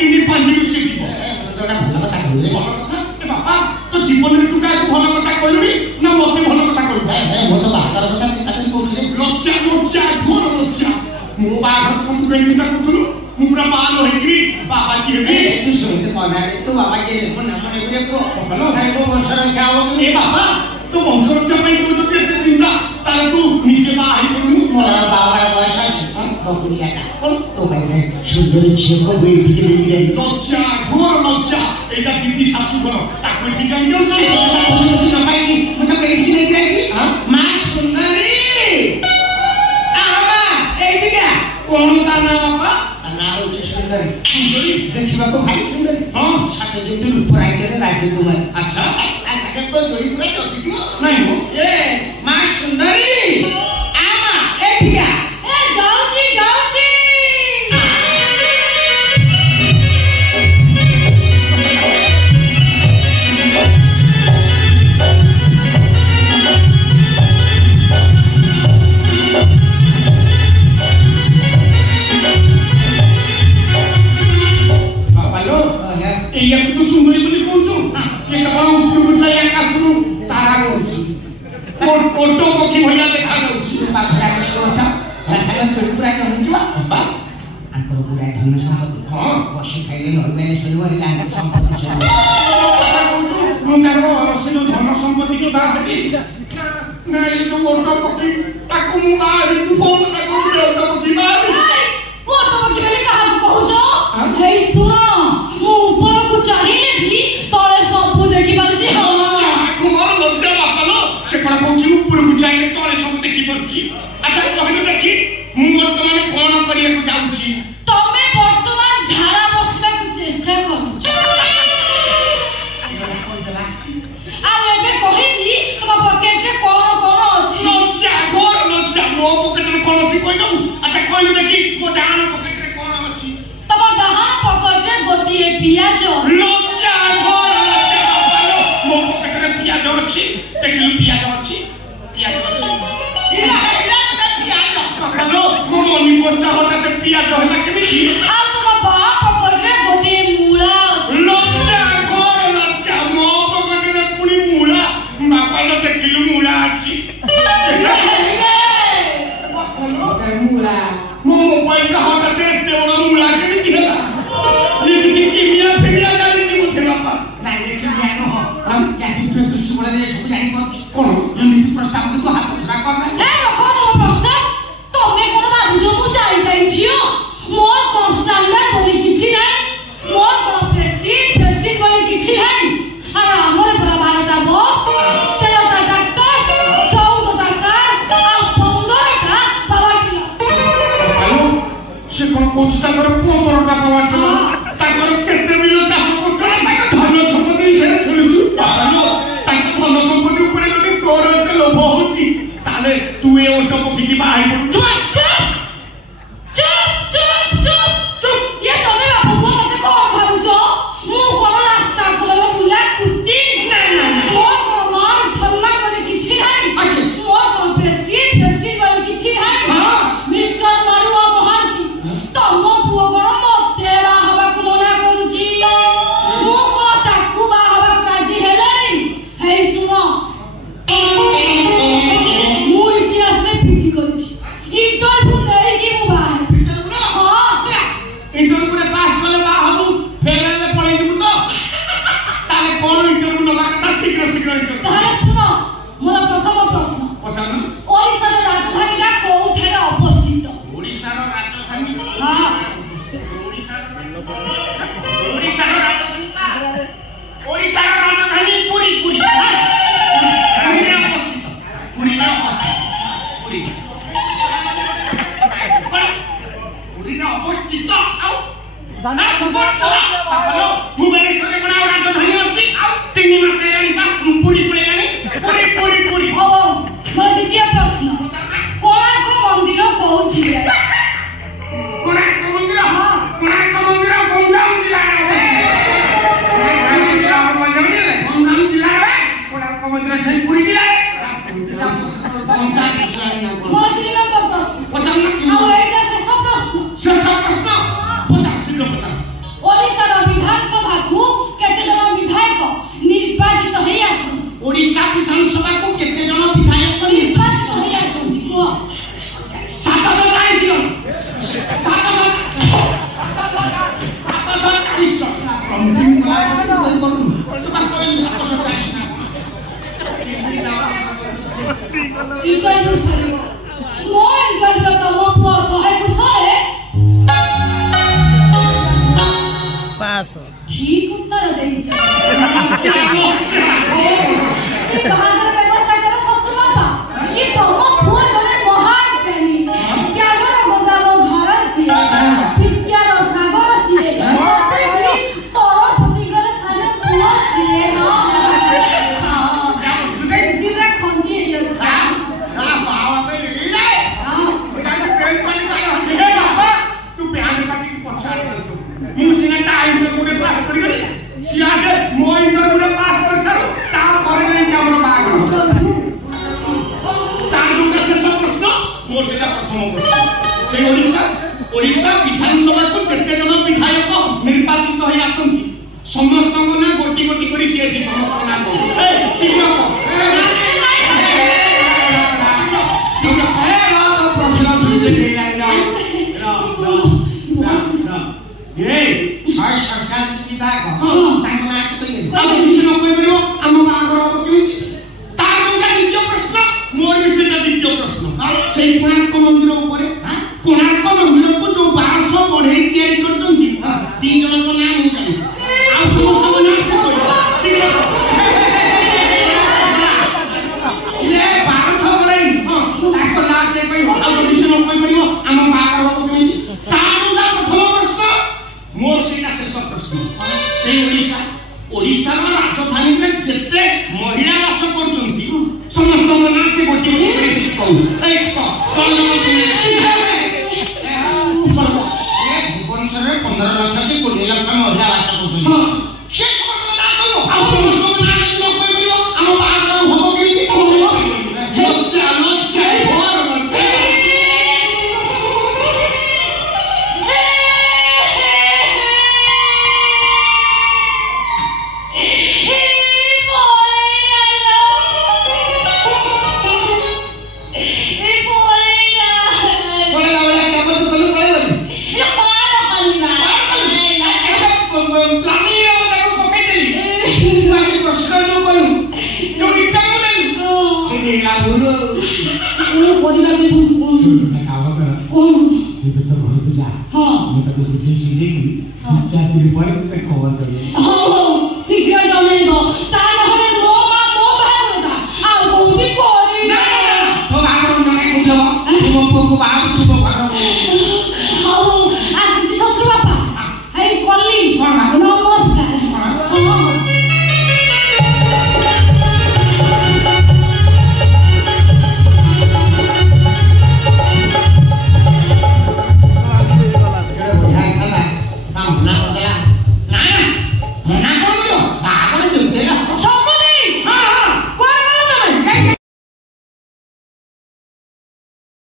तीन पांच से जीव जोड़ा भल कथा कहले भल कथा ए बाबा तो जीवन में तू का भल कथा कहलुनी ना मते भल कथा कहलु मो तो बाहर कथा से कहले लज्जा लज्जा घोर लज्जा मो बाहर को तू चिंता करतुलु मुरा बाल होइग्री बाबा जी हेबे तू सुनते कोन तू बाबा के देखो नाम नेबे को भलो भाई को वर्षर क्या हो ए बाबा तो वंशर के पई तू तो एते चिंता ताले तू निजे बाहर कोनु मोरा बाबा वर्षा से बकुलिया का तो भाई रे सुंदर छे को बेटी के लिए लज्जा घोर लज्जा एटा दीदी सासू घर ताको ठीक है ना भाई की मुझे बेटी नहीं जाएगी हां मां सुंदरी आमा ए बिया कौन का नाम बाबा सुंदरी देखिबा को भाई सुंदरी हां साथे जे दूर पर आइले राजकुमार अच्छा आगे तो जोड़ी पूरा टोकी नहीं हो ए मां सुंदरी आमा ए बिया ए जाऊची ये तो सुंदरी बोली कहूछु ये कबा ऊपर जाया कासनु तारा कहूछु फोटो को की भैया देखा कहूछु पाखरा के सोचा रास्ता छोड़ी पूरा कहूछु बाबा आंकर पूरा धन संपत्ति हां बसी खाइले नरमे सलवारी लांग संपत्ति छ मु तारो असलो धन संपत्ति के बाहरी ना ये तो फोटो को की ताकू मु बाहरी तू फोन का को फोटो को की बाहरी फोटो को की कहा कहूছো हे सुनो मु ऊपर को चढ़िले भी तळे सब देखि पाछि कुमार लज्जा बापालो से पड़ा कहूछु ऊपर को जाइले तळे सब देखि पाछि अच्छा कहले देखि मु वर्तमान कोन करिया को जाउछि तमे वर्तमान झाड़ा बसबा को चेष्टा करूछ आ एबे कहिली तम पॉकेट रे कोन अछि लज्जा घोर लज्जा मो पॉकेट रे कोन अछि कहि दउ अच्छा कहले देखि मो डान पॉकेट रे कोन अछि तम डहान पॉकेट रे गोटिए पियाज लज्जा घोर लज्जा बापालो मो पॉकेट रे पियाज अछि देखिलु पियाज अछि इला पियाज कखलो मो मनी बोलता होता से पियाज होला केमिति आ तम बाप पॉकेट रे गोटिए मूला लज्जा घोर लज्जा मो पॉकेट रे पुनी मूला बापालो देखिलु मूला अछि मुला मो मोबाइल का होता देखते वाला मूला केमिति होला ये किसी मिया फिरिया जाने की मुझे बापा ना ये कि जानो हम क्या तू दृष्टि बोले रे सब जानी कौन ये नीति प्रस्ताव को तो हाथ उठा करना हे रखो तम प्रस्ताव तमे कोन बाबू मु चाहि दै छियो मोर कोन स्टैंडर्ड बोली किछि नै मोर कोन प्रेस्टीज बोली किछि नै आ हमर बराबरटा बॉस 13टा डॉक्टर 14टा कार आ 15टा पावर टिलर हेलो से कोन कोच ता कर 15टा पावर टिलर ता कर केते मिलो चाष करथला ता धन संपत्ति से सुनितु हेलो ता धन संपत्ति ऊपर गति तोर के लोभ होती ताले तू ए ओटो को की बाहर ये तमे बाबू मते कोन भाबुछो मु कोन रास्ता कोन बुला कुत्ती मोर कोन मान सम्मान बोली किछि नै मोर कोन प्रेस्टीज बोली किछि नै मिस्टर मारुआ महांती तम पुओ कोन मते हवा को मना करूची मु को ताकू बा हवा को राजी हेलै हे सुनो मु इतिहास रे पिठी करछि इ तो इंटरव्यू सर मो इंटरव्यू का मो पुआ 100 को 100 पास ठीक उत्तर देई ये बाहर व्यवस्था करो ससुर बाबा ये तो मो पुआ जने महान प्रेमी क्या करो बजाओ घर से विद्या रो सागर से मते भी सरस्वती कर साने पुआ से हां दिरा खंजी ये छा ना बाबा पे रीले हां जाने पेन पानी का हे बाबा तू प्यार पार्टी की पछाड़ कर मु सिंह टाइम पे गुडे पास कर गई सियागे मो इंटर गुडे पास कर सर ता पर गई हमर बाग तानु का शेष प्रश्न मोर सेटा प्रथम प्रश्न से ओडिशा विधानसभा को केते जन विधायक निर्वाचित होई आसंती समस्त ना गोटी गोटी करी से एठी समस्त ना को ए सिंह प्रश्न सुनते नहीं ये हाय संसार की दाग तांग मार तो नहीं अब विषय न कोई परियो हम बागर केमिति तार दुटा द्वितीय प्रश्न मोर विषय का द्वितीय प्रश्न सेई कोणार्क मंदिर ऊपर कोणार्क मंदिर को जो 1200 बढ़े तैयारी करछंती तीन जन को नाम हो जानी आ समस्त को नाम से कोई ले 1200 बढ़े ताको लाग दे कोई अब विषय न कोई परियो हम बागर केमिति तार दुटा प्रथम प्रश्न मोर सेटा शेष प्रश्न से ओडिशा राजधानी में जिते महिला बास करछंती समस्त ना से गोटी गोटी कहू एक भुवनेश्वर 15 लाख के 20 लाख महिला बास करछंती से समस्त ना करो आ समस्त ना न कोई परियो हम बागर होबो केमिति हे चलो से भोर मते हाँ